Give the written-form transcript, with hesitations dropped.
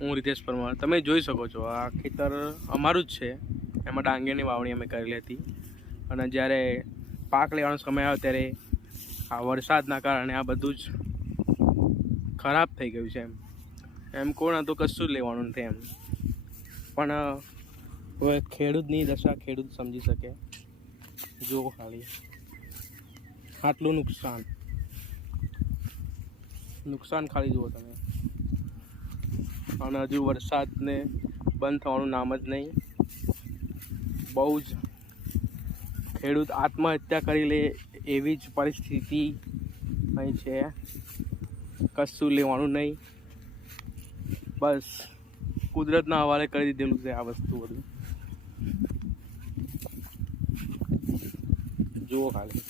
હું રીતેશ પરમાર. તમે જોઈ શકો છો આ ખેતર અમારું જ છે. એમાં ડાંગરની વાવણી અમે કરેલી હતી અને જ્યારે પાક લેવાનો સમય આવ્યો ત્યારે આ વરસાદના કારણે આ બધું જ ખરાબ થઈ ગયું છે. એમ કોણ હતું કશું જ લેવાનું નથી એમ. પણ હવે ખેડૂતની દશા ખેડૂત સમજી શકે. જુઓ ખાલી આટલું નુકસાન ખાલી જુઓ તમે. અને હજુ વરસાદને બંધ થવાનું નામ જ નહીં. બહુ જ ખેડૂત આત્મહત્યા કરી લે એવી જ પરિસ્થિતિ અહીં છે. કશું લેવાનું નહીં, બસ કુદરતના હવાલે કરી દીધેલું છે આ વસ્તુ બધું. જુઓ ખાલી.